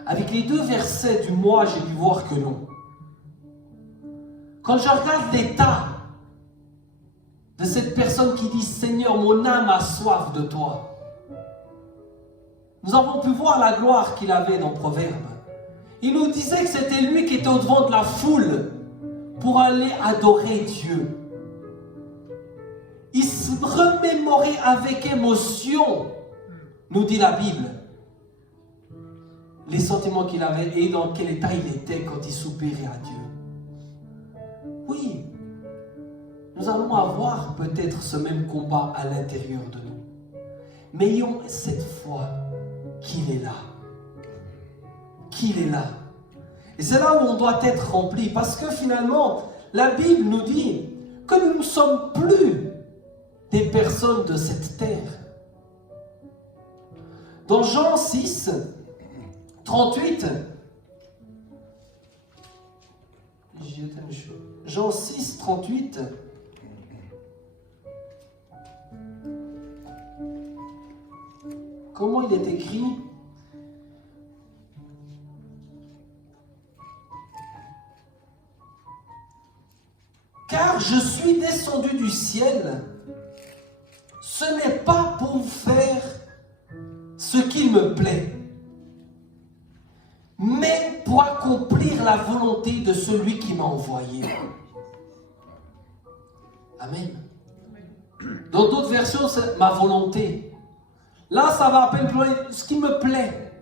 Avec les 2 versets du mois, j'ai pu voir que non. Quand je regarde l'état de cette personne qui dit « Seigneur, mon âme a soif de toi », nous avons pu voir la gloire qu'il avait dans Proverbe. il nous disait que c'était lui qui était au-devant de la foule pour aller adorer Dieu. Il se remémorait avec émotion, nous dit la Bible, les sentiments qu'il avait et dans quel état il était quand il soupirait à Dieu. Oui, nous allons avoir peut-être ce même combat à l'intérieur de nous. Mais ayons cette foi qu'il est là. Qu'il est là. Et c'est là où on doit être rempli. Parce que finalement, la Bible nous dit que nous ne sommes plus des personnes de cette terre. Dans Jean 6, 38, Jean 6, 38, comment il est écrit? Car je suis descendu du ciel, ce n'est pas pour faire ce qu'il me plaît, mais pour accomplir la volonté de celui qui m'a envoyé. Amen. Dans d'autres versions, c'est ma volonté. Là, ça va à peine plus loin, ce qui me plaît.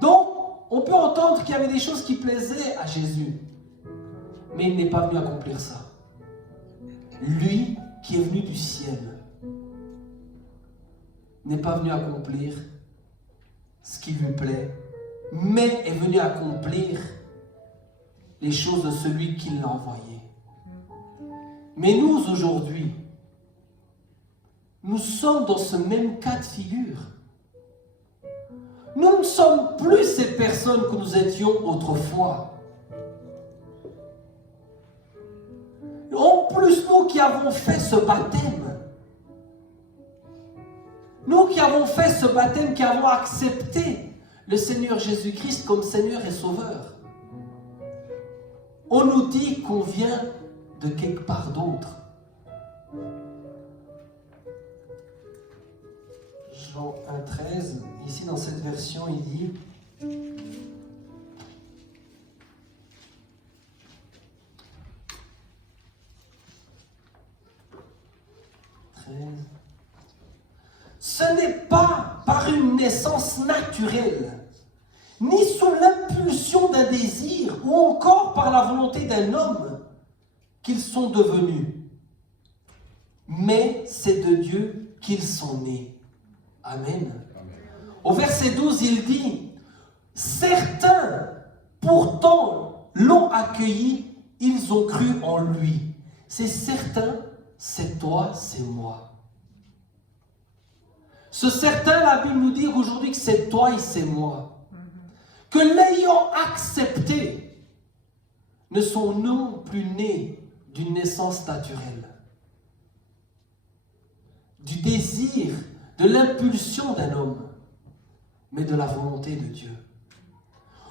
Donc, on peut entendre qu'il y avait des choses qui plaisaient à Jésus. Mais il n'est pas venu accomplir ça. Lui qui est venu du ciel n'est pas venu accomplir ce qui lui plaît, mais est venu accomplir les choses de celui qui l'a envoyé. Mais nous, aujourd'hui, nous sommes dans ce même cas de figure. Nous ne sommes plus ces personnes que nous étions autrefois. En plus, nous qui avons fait ce baptême, nous qui avons fait ce baptême, qui avons accepté le Seigneur Jésus-Christ comme Seigneur et Sauveur, on nous dit qu'on vient de quelque part d'autre. Jean 1,13, ici dans cette version, il dit ce n'est pas par une naissance naturelle, ni sous l'impulsion d'un désir, ou encore par la volonté d'un homme qu'ils sont devenus, mais c'est de Dieu qu'ils sont nés. Amen. Au verset 12, il dit, certains pourtant l'ont accueilli, ils ont cru en lui. C'est certain, c'est toi, c'est moi. Ce certain, la Bible nous dit aujourd'hui que c'est toi et c'est moi. Que l'ayant accepté, ne sont non plus nés d'une naissance naturelle, du désir, de l'impulsion d'un homme, mais de la volonté de Dieu.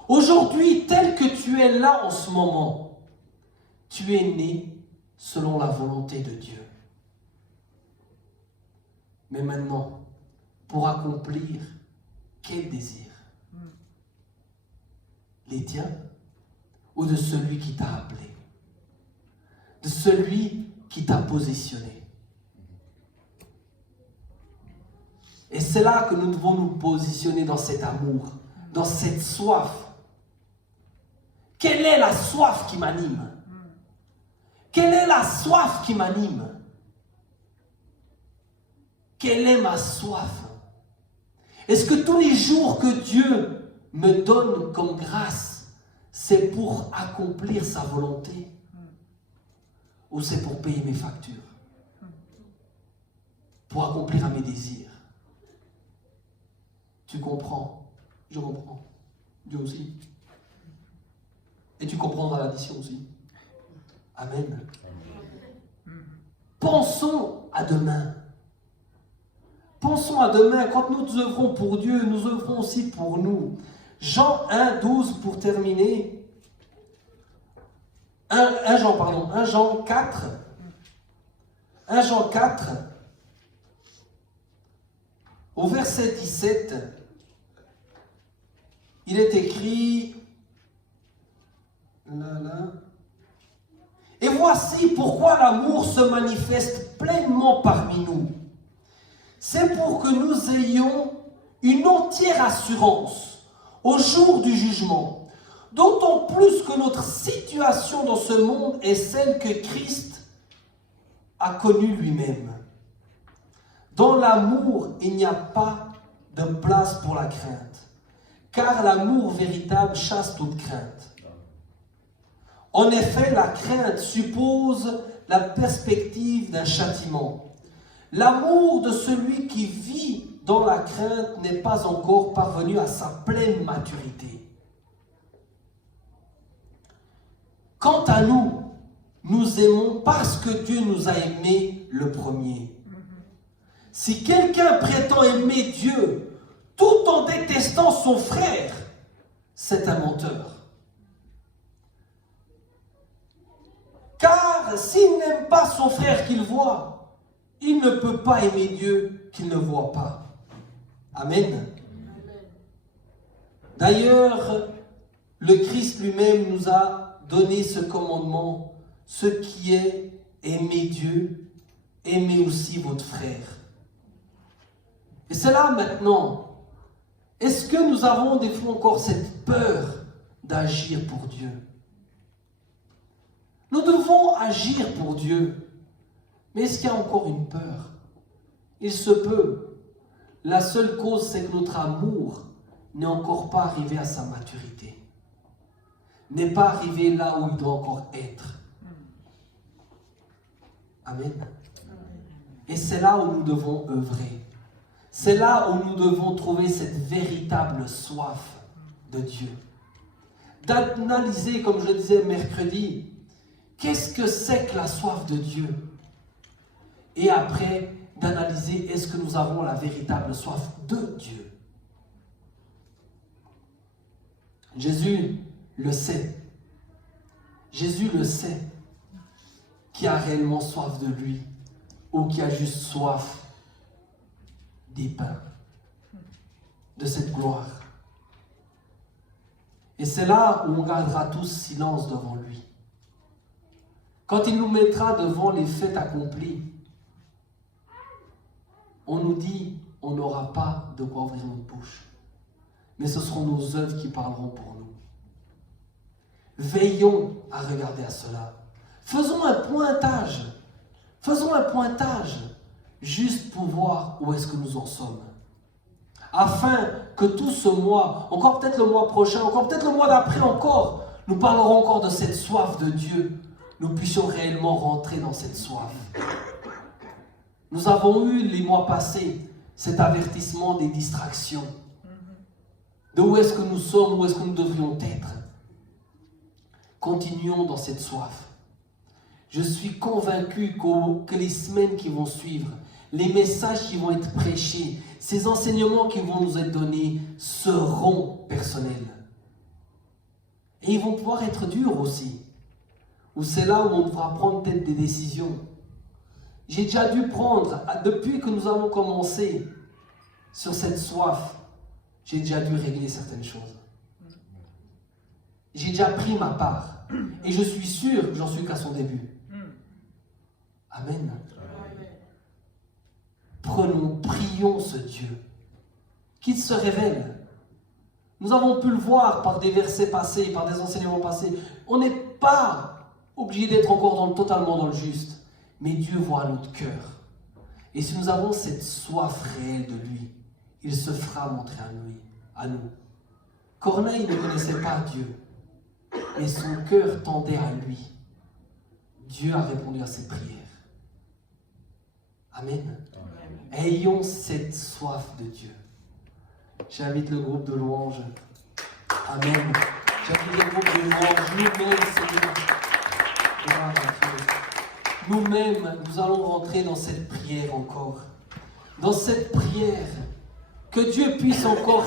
Aujourd'hui, tel que tu es là en ce moment, tu es né selon la volonté de Dieu. Mais maintenant, pour accomplir quel désir? Les tiens ou de celui qui t'a appelé? De celui qui t'a positionné? Et c'est là que nous devons nous positionner dans cet amour, dans cette soif. Quelle est la soif qui m'anime? Quelle est la soif qui m'anime? Quelle est ma soif? Est-ce que tous les jours que Dieu me donne comme grâce, c'est pour accomplir sa volonté? Ou c'est pour payer mes factures? Pour accomplir mes désirs? Tu comprends? Je comprends. Dieu aussi. Et tu comprendras l'addition aussi. Amen. Pensons à demain. Pensons à demain. Quand nous œuvrons pour Dieu, nous œuvrons aussi pour nous. Jean 1, 12 pour terminer. 1 Jean 4. 1 Jean 4. Au verset 17. il est écrit, et voici pourquoi l'amour se manifeste pleinement parmi nous. C'est pour que nous ayons une entière assurance au jour du jugement, d'autant plus que notre situation dans ce monde est celle que Christ a connue lui-même. Dans l'amour, il n'y a pas de place pour la crainte, car l'amour véritable chasse toute crainte. En effet, la crainte suppose la perspective d'un châtiment. L'amour de celui qui vit dans la crainte n'est pas encore parvenu à sa pleine maturité. Quant à nous, nous aimons parce que Dieu nous a aimés le premier. Si quelqu'un prétend aimer Dieu tout en détestant son frère, c'est un menteur. Car s'il n'aime pas son frère qu'il voit, il ne peut pas aimer Dieu qu'il ne voit pas. Amen. D'ailleurs, le Christ lui-même nous a donné ce commandement, ce qui est aimer Dieu, aimez aussi votre frère. Et c'est là maintenant, est-ce que nous avons des fois encore cette peur d'agir pour Dieu? Nous devons agir pour Dieu, mais est-ce qu'il y a encore une peur? Il se peut. La seule cause, c'est que notre amour n'est encore pas arrivé à sa maturité, n'est pas arrivé là où il doit encore être. Amen. Et c'est là où nous devons œuvrer. C'est là où nous devons trouver cette véritable soif de Dieu. D'analyser, comme je disais mercredi, qu'est-ce que c'est que la soif de Dieu? Et après, d'analyser, est-ce que nous avons la véritable soif de Dieu? Jésus le sait. Jésus le sait. Qui a réellement soif de lui ou qui a juste soif des pains, de cette gloire. Et c'est là où on gardera tous silence devant lui. Quand il nous mettra devant les faits accomplis, on nous dit, on n'aura pas de quoi ouvrir notre bouche. Mais ce seront nos œuvres qui parleront pour nous. Veillons à regarder à cela. Faisons un pointage. Faisons un pointage juste pour voir où est-ce que nous en sommes. Afin que tout ce mois, encore peut-être le mois prochain, encore peut-être le mois d'après encore, nous parlerons encore de cette soif de Dieu. Nous puissions réellement rentrer dans cette soif. Nous avons eu les mois passés cet avertissement des distractions. De où est-ce que nous sommes, où est-ce que nous devrions être. Continuons dans cette soif. Je suis convaincu que les semaines qui vont suivre, les messages qui vont être prêchés, ces enseignements qui vont nous être donnés seront personnels. Et ils vont pouvoir être durs aussi. Ou c'est là où on devra prendre peut-être des décisions. J'ai déjà dû prendre, depuis que nous avons commencé sur cette soif, j'ai déjà dû régler certaines choses. J'ai déjà pris ma part. Et je suis sûr que j'en suis qu'à son début. Amen. Prions ce Dieu, qu'il se révèle. Nous avons pu le voir par des versets passés, par des enseignements passés. On n'est pas obligé d'être encore totalement dans le juste, mais Dieu voit notre cœur. Et si nous avons cette soif réelle de lui, il se fera montrer à nous. Corneille ne connaissait pas Dieu, mais son cœur tendait à lui. Dieu a répondu à ses prières. Amen. Ayons cette soif de Dieu. J'invite le groupe de louanges. Amen. J'invite le groupe de louanges. Nous-mêmes, Seigneur. Gloire à Dieu. Nous-mêmes, nous allons rentrer dans cette prière encore. Dans cette prière, que Dieu puisse encore